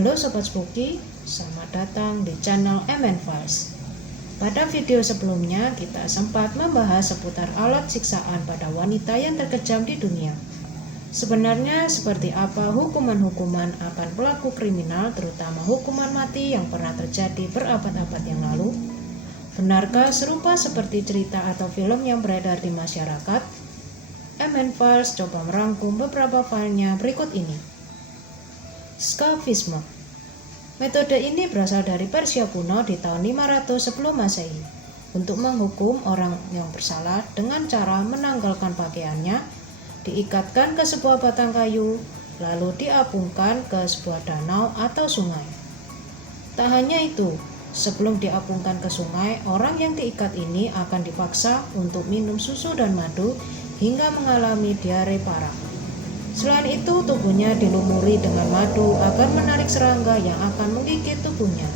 Halo Sobat Spooky, selamat datang di channel MN Files. Pada video sebelumnya kita sempat membahas seputar alat siksaan pada wanita yang terkejam di dunia. Sebenarnya seperti apa hukuman-hukuman akan pelaku kriminal, terutama hukuman mati yang pernah terjadi berabad-abad yang lalu? Benarkah serupa seperti cerita atau film yang beredar di masyarakat? MN Files coba merangkum beberapa filenya berikut ini. Scafisme. Metode ini berasal dari Persia kuno di tahun 500 sebelum Masehi untuk menghukum orang yang bersalah dengan cara menanggalkan pakaiannya, diikatkan ke sebuah batang kayu, lalu diapungkan ke sebuah danau atau sungai. Tak hanya itu, sebelum diapungkan ke sungai, orang yang diikat ini akan dipaksa untuk minum susu dan madu hingga mengalami diare parah. Selain itu, tubuhnya dilumuri dengan madu agar menarik serangga yang akan menggigit tubuhnya.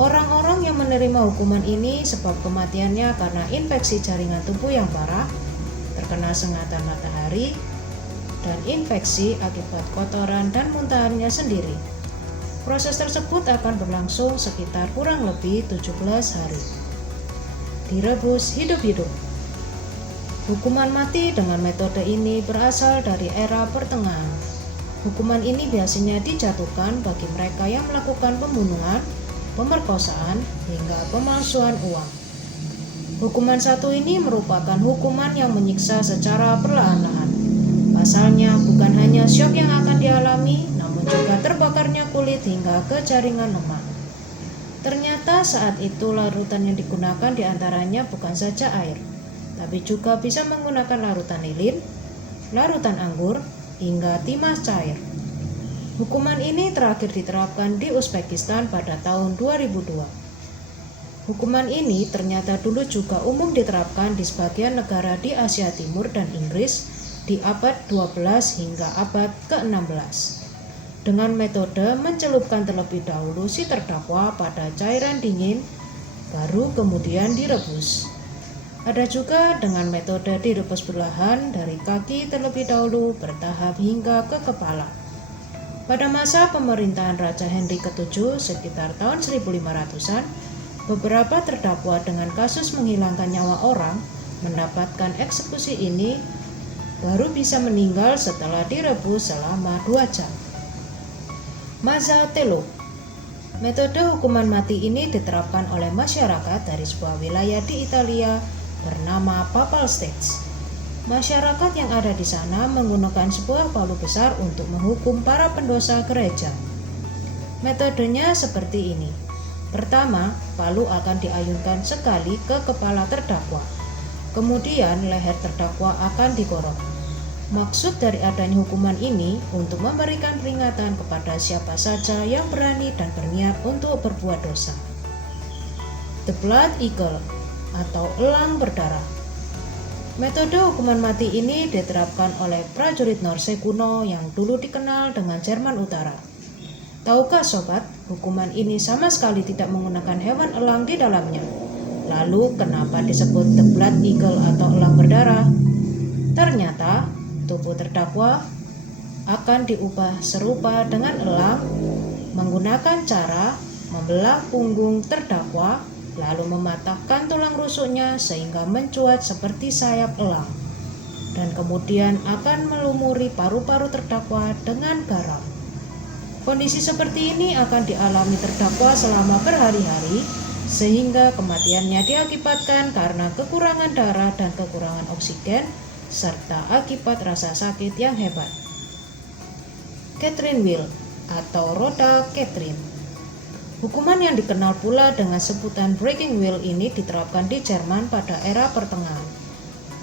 Orang-orang yang menerima hukuman ini sebab kematiannya karena infeksi jaringan tubuh yang parah, terkena sengatan matahari, dan infeksi akibat kotoran dan muntahannya sendiri. Proses tersebut akan berlangsung sekitar kurang lebih 17 hari. Direbus hidup-hidup. Hukuman mati dengan metode ini berasal dari era pertengahan. Hukuman ini biasanya dijatuhkan bagi mereka yang melakukan pembunuhan, pemerkosaan, hingga pemalsuan uang. Hukuman satu ini merupakan hukuman yang menyiksa secara perlahan-lahan. Pasalnya bukan hanya syok yang akan dialami, namun juga terbakarnya kulit hingga ke jaringan lemak. Ternyata saat itu larutan yang digunakan diantaranya bukan saja air, tapi juga bisa menggunakan larutan lilin, larutan anggur, hingga timah cair. Hukuman ini terakhir diterapkan di Uzbekistan pada tahun 2002. Hukuman ini ternyata dulu juga umum diterapkan di sebagian negara di Asia Timur dan Inggris di abad 12 hingga abad ke-16. Dengan metode mencelupkan terlebih dahulu si terdakwa pada cairan dingin, baru kemudian direbus. Ada juga dengan metode direbus perlahan dari kaki terlebih dahulu bertahap hingga ke kepala. Pada masa pemerintahan Raja Henry ke-7 sekitar tahun 1500-an, beberapa terdakwa dengan kasus menghilangkan nyawa orang mendapatkan eksekusi ini baru bisa meninggal setelah direbus selama 2 jam. Mazzatello. Metode hukuman mati ini diterapkan oleh masyarakat dari sebuah wilayah di Italia bernama Papal States. Masyarakat yang ada di sana menggunakan sebuah palu besar untuk menghukum para pendosa gereja. Metodenya seperti ini. Pertama, palu akan diayunkan sekali ke kepala terdakwa. Kemudian leher terdakwa akan digorok. Maksud dari adanya hukuman ini untuk memberikan peringatan kepada siapa saja yang berani dan berniat untuk berbuat dosa. The Blood Eagle atau elang berdarah. Metode hukuman mati ini diterapkan oleh prajurit Norse kuno yang dulu dikenal dengan Jerman Utara. Tahukah sobat, hukuman ini sama sekali tidak menggunakan hewan elang di dalamnya. Lalu kenapa disebut The Blood Eagle atau elang berdarah? Ternyata tubuh terdakwa akan diubah serupa dengan elang menggunakan cara membelah punggung terdakwa lalu mematahkan tulang rusuknya sehingga mencuat seperti sayap elang, dan kemudian akan melumuri paru-paru terdakwa dengan garam. Kondisi seperti ini akan dialami terdakwa selama berhari-hari, sehingga kematiannya diakibatkan karena kekurangan darah dan kekurangan oksigen, serta akibat rasa sakit yang hebat. Catherine Wheel atau roda Catherine. Hukuman yang dikenal pula dengan sebutan breaking wheel ini diterapkan di Jerman pada era pertengahan.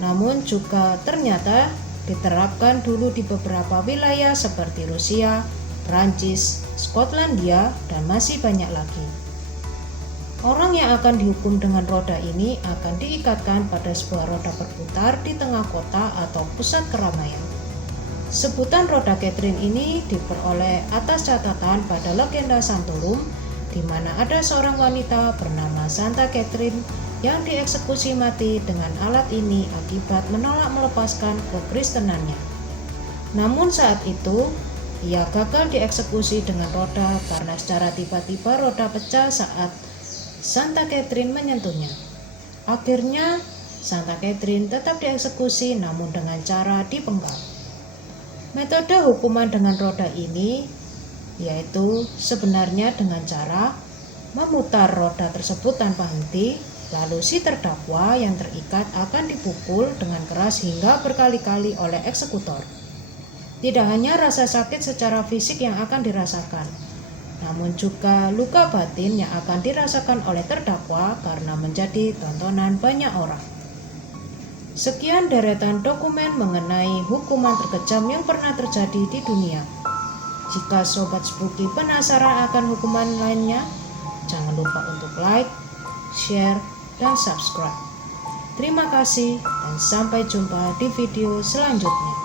Namun juga ternyata diterapkan dulu di beberapa wilayah seperti Rusia, Prancis, Skotlandia, dan masih banyak lagi. Orang yang akan dihukum dengan roda ini akan diikatkan pada sebuah roda berputar di tengah kota atau pusat keramaian. Sebutan roda Catherine ini diperoleh atas catatan pada legenda Santorum, di mana ada seorang wanita bernama Santa Catherine yang dieksekusi mati dengan alat ini akibat menolak melepaskan kekristenannya. Namun saat itu, Ia gagal dieksekusi dengan roda karena secara tiba-tiba roda pecah saat Santa Catherine menyentuhnya. Akhirnya, Santa Catherine tetap dieksekusi namun dengan cara dipenggal. Metode hukuman dengan roda ini yaitu sebenarnya dengan cara memutar roda tersebut tanpa henti, lalu si terdakwa yang terikat akan dipukul dengan keras hingga berkali-kali oleh eksekutor. Tidak hanya rasa sakit secara fisik yang akan dirasakan, namun juga luka batin yang akan dirasakan oleh terdakwa karena menjadi tontonan banyak orang. Sekian deretan dokumen mengenai hukuman terkejam yang pernah terjadi di dunia. Jika Sobat Spooky penasaran akan hukuman lainnya, jangan lupa untuk like, share, dan subscribe. Terima kasih dan sampai jumpa di video selanjutnya.